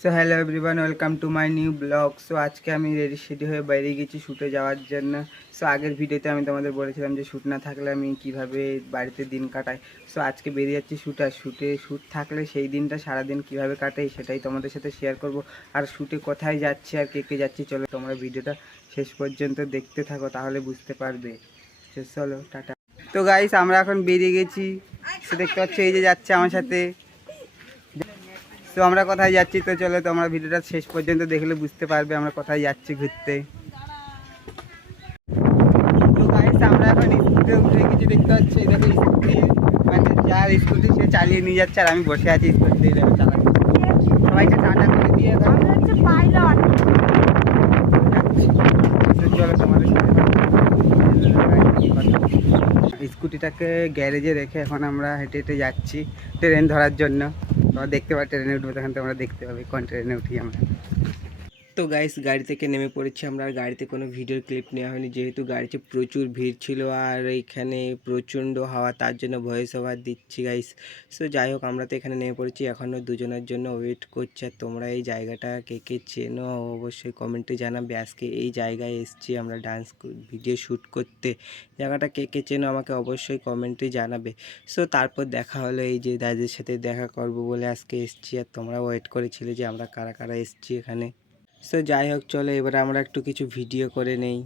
So hello everyone, welcome to my new blog. So আজকে আমি ready হয়ে বাইরে গেছি শ্যুটে যাওয়ার জন্য। সো আগের ভিডিওতে আমি তোমাদের বলেছিলাম যে শ্যুট না থাকলে আমি কিভাবে বাড়িতে দিন কাটাই। সো আজকে বেরিয়ে যাচ্ছি শ্যুট থাকলে সেই দিনটা সারাদিন কিভাবে কাটাই সেটাই তোমাদের সাথে শেয়ার করব। আর শ্যুটে কোথায় যাচ্ছি আর কে কে যাচ্ছি চলো তোমরা ভিডিওটা শেষ পর্যন্ত দেখতে থাকো, তাহলে বুঝতে পারবে। চলো টাটা। তো গাইস আমরা এখন বেরিয়ে গেছি, সে দেখতে পাচ্ছ এই যে যাচ্ছে আমার সাথে। তো আমরা কোথায় যাচ্ছি তো চলো তোমরা ভিডিওটা শেষ পর্যন্ত দেখলে বুঝতে পারবে আমরা কোথায় যাচ্ছি ঘুরতে। তো গাইস আমরা এখন স্কুটিতে উঠে গেছি, দেখতে পাচ্ছি এই দেখো স্কুটি, মানে যার স্কুটি সে চালিয়ে নিয়ে যাচ্ছে আর আমি বসে আছি স্কুটিতে এই দেখো চালাচ্ছি। সবাইকে টাটা করে দিয়ে চলো তোমাদের স্কুটিটাকে গ্যারেজে রেখে এখন আমরা হেঁটে হেঁটে যাচ্ছি ট্রেন ধরার জন্য। তোমরা দেখতে পাবে ট্রেনে উঠবো তখন তোমরা দেখতে পাবে কোন ট্রেনে উঠি আমরা। তো গাইস গাড়ি থেকে নেমে পড়েছি আমরা, আর গাড়িতে কোনো ভিডিওর ক্লিপ নেওয়া হয়নি যেহেতু গাড়িতে প্রচুর ভিড় ছিল আর এইখানে প্রচণ্ড হাওয়া, তার জন্য ভয়েস ওভার দিচ্ছি গাইস। সো যাই হোক আমরা তো এখানে নেমে পড়েছি, এখনও দুজনের জন্য ওয়েট করছি। আর তোমরা এই জায়গাটা কে কে চেনো অবশ্যই কমেন্টে জানাবে। আজকে এই জায়গায় এসেছি আমরা ডান্স ভিডিও শ্যুট করতে, জায়গাটা কে কে চেনো আমাকে অবশ্যই কমেন্টে জানাবে। সো তারপর দেখা হলো, এই যে দাদাদের সাথে দেখা করবো বলে আজকে এসেছি, আর তোমরা ওয়েট করেছিলে যে আমরা কারা কারা এসেছি এখানে। সো যাই হোক চলো এবারে আমরা একটু কিছু ভিডিও করে নেই।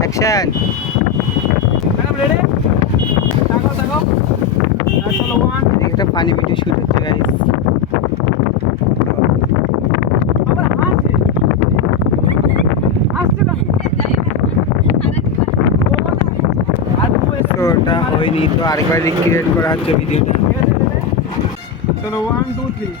অ্যাকশন। একটা ফানি ভিডিও শুট হচ্ছে গাইস। তো ওটা হয়নি, তো আরেকবার রিক্রিয়েট করা হচ্ছে ভিডিওটা। চলো 1 2 3।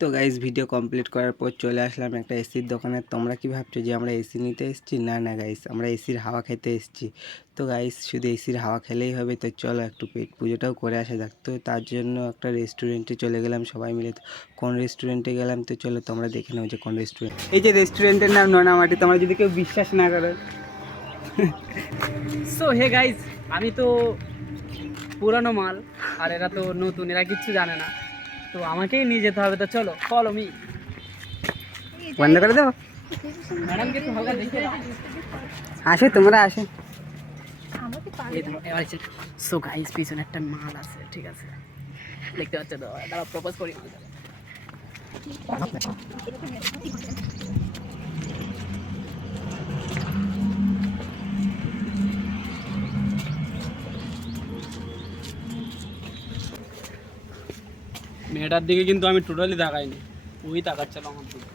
তো গাইস ভিডিও কমপ্লিট করার পর চলে আসলাম একটা এসির দোকানে। তোমরা কি ভাবছো যে আমরা এসি নিতে এসেছি? না না গাইস, আমরা এসির হাওয়া খেতে এসেছি। তো গাইস শুধু এসির হাওয়া খেলেই হবে? তো চলো একটু পেট পুজোটাও করে আসা যাক। তো তার জন্য একটা রেস্টুরেন্টে চলে গেলাম সবাই মিলে। কোন রেস্টুরেন্টে গেলাম তো চলো তোমরা দেখে নাও যে কোন রেস্টুরেন্ট। এই যে রেস্টুরেন্টের নাম নোনামাটি, তোমরা যদি কেউ বিশ্বাস না করো। সো হে গাইজ, আমি তো পুরানো মাল আর এরা তো নতুন, এরা কিচ্ছু জানে না, তো আমাকেই নিয়ে যেতে হবে। তো চলো ফলো মি। বন্ধ করে দাও, ম্যাডামকে একটু হালকা দেখে দাও। আসো তোমরা আসো। সো গাইজ পিছনে একটা মাল আছে, ঠিক আছে দেখতে পাচ্ছ তো, তারা প্রপোজ করি। মেয়েটার দিকে কিন্তু আমি টোটালি তাকাইনি, ওই তাকাচ্ছিল আমার দিকে।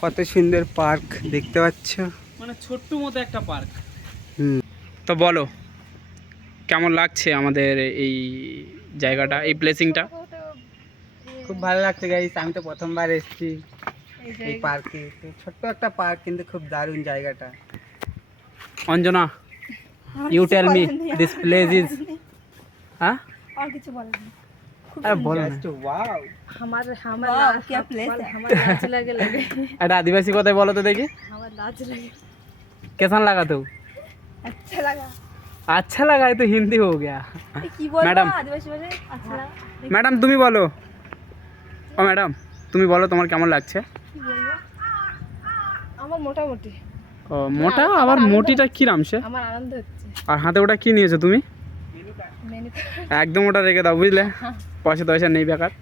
কত সুন্দর পার্ক দেখতে পাচ্ছ, মানে ছোট্ট মতো একটা পার্ক। হুম। তো বলো কেমন লাগছে আমাদের এই জায়গাটা, এই প্লেসিংটা? খুব ভালো লাগছে গাইস, আমি তো প্রথমবার এসেছি এই পার্কে। তো ছোট্ট একটা পার্ক কিন্তু খুব দারুণ জায়গাটা। Anjana, you tell me this place is, হ্যাঁ और कुछ बोला नहीं। আরে বলো না। Just wow. हमारे हमारा क्या प्लेस है, हमारा लाज लगे लगे এটা আদিবাসী কথায় বলো তো দেখি, हमारा लाज लगे। कैसा लगा तो? अच्छा लगा। अच्छा लगा, ये तो हिंदी हो गया। ये की बोल मैडम। रहा आदिवासी बोले अच्छा लगा। ম্যাডাম তুমি বলো, ও ম্যাডাম তুমি বলো তোমার কেমন লাগছে? কি বলবো, আমার মোটামুটি। ও মোটা, আবার মোটিটা কিরাম সে? আমার আনন্দ হচ্ছে। আর হাতে ওটা কি নিয়েছো তুমি? মেনু একদম ওটা রেখে দাও বুঝলে, পয়সা টয়সা নেই বেকার।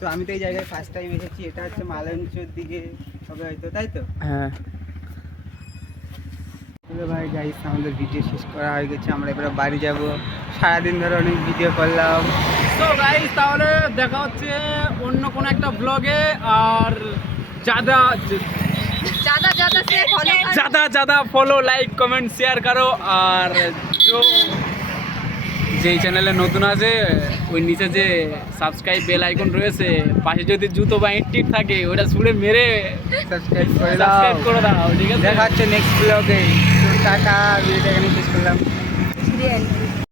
তো আমি তো এই জায়গায় ফার্স্ট টাইম এসেছি, এটা হচ্ছে মালঞ্চের দিকে হবে হয়তো, তাই তো? হ্যাঁ ভাই গাইস আমাদের ভিডিও শেষ করা হয়ে গেছে, আমরা এবারে বাড়ি যাব। সারাদিন ধরে অনেক ভিডিও করলাম। তো গাইস তাহলে দেখা হচ্ছে অন্য কোনো একটা ব্লগে। আর ज़्यादा ज्यादा ज्यादा से फॉलो ज़्यादा ফলো লাইক কমেন্ট শেয়ার করো। আর যেই চ্যানেলে নতুন আছে ওই নিচে যে সাবস্ক্রাইব বেল আইকন রয়েছে, পাশে যদি জুতো বা ইট টিট থাকে ওটা ছুঁড়ে মেরে সাবস্ক্রাইব করে দাও। সাবস্ক্রাইব করে দাও, ঠিক আছে? দেখা হচ্ছে নেক্সট ব্লগে। টাটা, ভিডিওটা এখানে শেষ করলাম। सीरियल